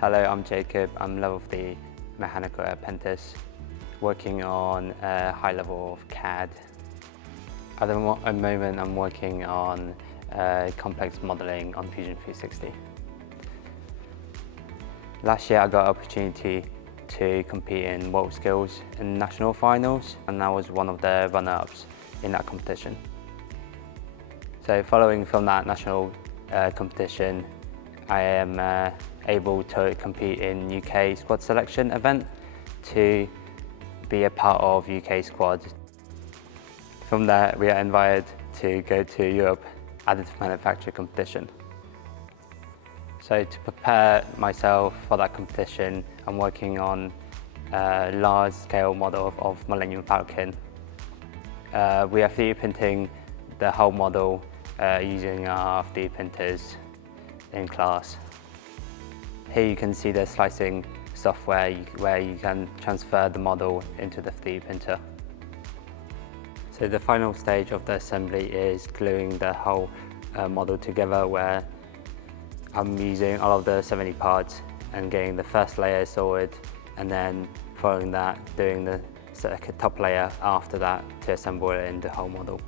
Hello, I'm Jakub. I'm level 3 mechanical apprentice, working on a high level of CAD. At the moment, I'm working on complex modelling on Fusion 360. Last year, I got an opportunity to compete in WorldSkills in national finals, and I was one of the runner-ups in that competition. So following from that national competition, I am able to compete in UK squad selection event to be a part of UK squad. From there, we are invited to go to Europe Additive Manufacturing competition. So to prepare myself for that competition, I'm working on a large-scale model of Millennium Falcon. We are 3D printing the whole model using our 3D printers in class. Here you can see the slicing software where you can transfer the model into the 3D printer. So the final stage of the assembly is gluing the whole model together, where I'm using all of the 70 parts and getting the first layer sorted, and then following that doing the top layer after that to assemble it in the whole model.